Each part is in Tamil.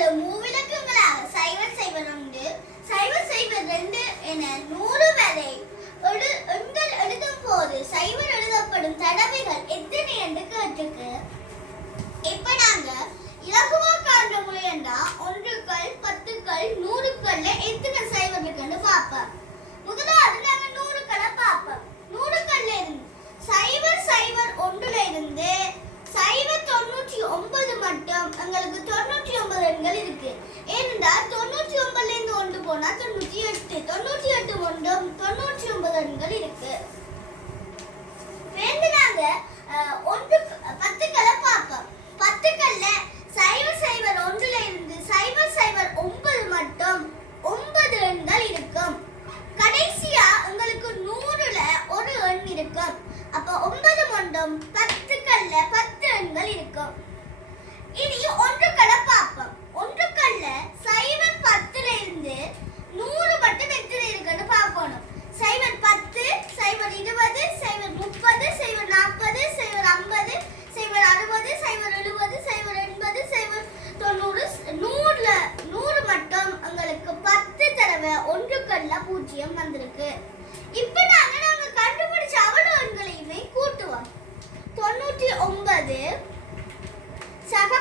விளக்கங்களும் மூவிளக்கங்களாக சைவர் சைவர் ஒன்று சைவர் சைவர் 2 என 100 வரை எண்கள் எழுதும் போது சைவர் எழுதப்படும் தடவைகள் எத்தனை என்று கேட்டுக்கு. இப்ப நாங்க இலகுவா காண்ற முறையண்டா ஒன்றுக்கள், பத்துக்கள், நூறுக்கள்ல எத்தனை சைவர் இருக்குன்னு பார்ப்போம். முதலாவது நாங்க நூறுக்களை பார்ப்போம். நூறுக்கள்ல இருந்து சைவர் சைவர் ஒன்றுல இருந்து சைவர் 99 மட்டும் எங்களுக்கு 99 எண்கள் இருக்கு. ஏனென்றா 99ல இருந்து ஒன்று போனா 98, 98 ஒன்றும் 99 எண்கள் இருக்கு. நாங்க பத்துக்களை பார்ப்போம். பத்துக்கள்ல சைவர் சைவர் ஒன்றுல இருந்து சைவர் சைவர் 9 மட்டும் 9 எண்கள் இருக்கும். கடைசியா உங்களுக்கு 100ல ஒரு எண் இருக்கும். அப்ப 9 மட்டும் பத்துக்கள்ல 10 எண்கள் இருக்கும். இனி ஒன்றுக்களை பார்ப்போம். ஒன்றுக்கள்ல சைவர் 10ல இருந்து 100 மட்டும் எத்தனை இருக்குன்னு பார்க்கணும். சைவர் 10, சைவர் 20, சைவர் 30, சைவர் 40, சைவர் 50, சைவர் 60, சைவர் 70, சைவர் 80, சைவர் 90, 100 மட்டும் உங்களுக்கு 10 தடவை ஒன்றுக்கள்ல 0 வந்திருக்கு. இப்ப நாங்க கண்டுபிடிச்ச அவ்வளவு எண்களையுமே கூட்டுவோம். 99 சக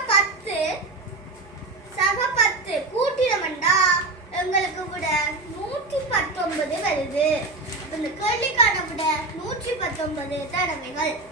10 கூட்டினோம்னா எங்களுக்கு விட 119 வருது. இந்த கேள்விக்கான விட 119 தடவைகள்.